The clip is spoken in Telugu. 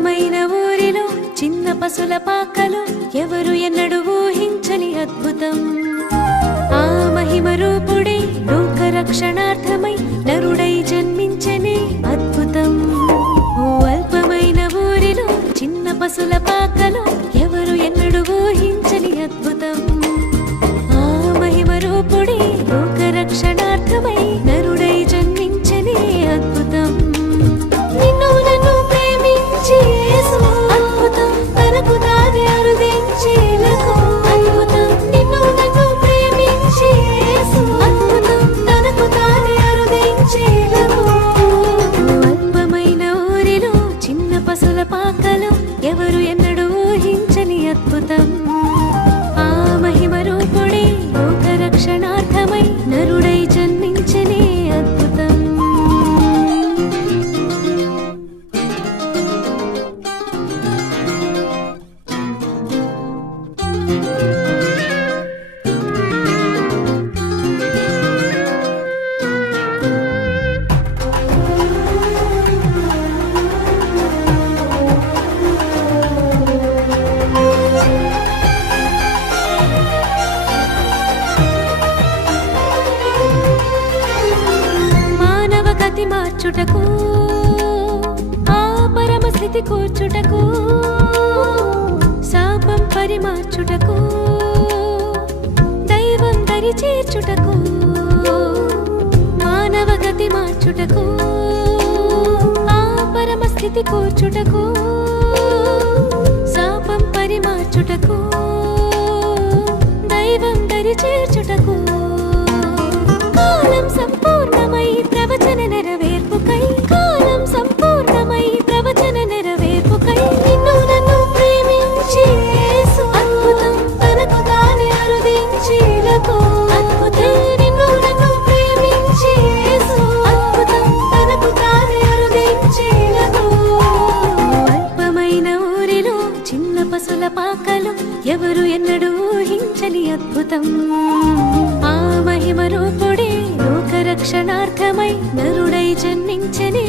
అల్పమైన ఊరిలో చిన్న పసుల పాకలో ఎవరు ఎన్నడూ ఊహించని అద్భుతం. ఆ మహిమ రూపుడే లోక రక్షణార్థమై నరుడై జన్మించనే అద్భుతం. ఓ అల్పమైన ఊరిలో చిన్న పసుల పాకలో ఎవరు ఎన్నడూ ఊహించని అద్భుతం. ఆ మహిమ రూపుడే లోక రక్షణార్థమై నరుడై జన్మించనే అద్భుతం. నిన్ను నన్ను ప్రేమించి యేసు అద్భుతం, తనకు తానే అరుదించేలకు అద్భుతం. నిన్ను నన్ను ప్రేమించి యేసు అద్భుతం, తనకు తానే అరుదించేలకు. అల్పమైన ఊరిలో చిన్న పసుల పాకలో ఎవరు ఎన్నడూ ఊహించని అద్భుతం. ఆ మహిమ రూపుడే లోక రక్షణార్థమై నరుడై జన్మించనే అద్భుతం. మానవ గతి మార్చుటకు, ఆ పరమస్థితి కూర్చుటకు, శాపం పరిమార్చుటకు, దైవం దరి చేర్చుటకు. మానవ గతి మార్చుటకు, ఆ పరమస్థితి కూర్చుటకు, శాపం పరిమార్చుటకు, దైవం దరి చేర్చుటకు. కాలం సంపూర్ణమై ప్రవచన నెరవేర్పుకై, కాలం సంపూర్ణమై ప్రవచన నెరవేర్పుకై నిన్ను నన్ను ప్రేమించి యేసు అద్భుతం, తనకు తానే అరుదించేలకు అద్భుతం. నిన్ను నన్ను ప్రేమించి యేసు అద్భుతం, తనకు తానే అరుదించేలకు. అల్పమైన ఊరిలో చిన్న పసుల పాకలో ఎవరు ఎన్నడూ ఊహించని అద్భుతం. ఆ మహిమ రూపుడే లోక రక్షణార్థమై నరుడై జన్మించనే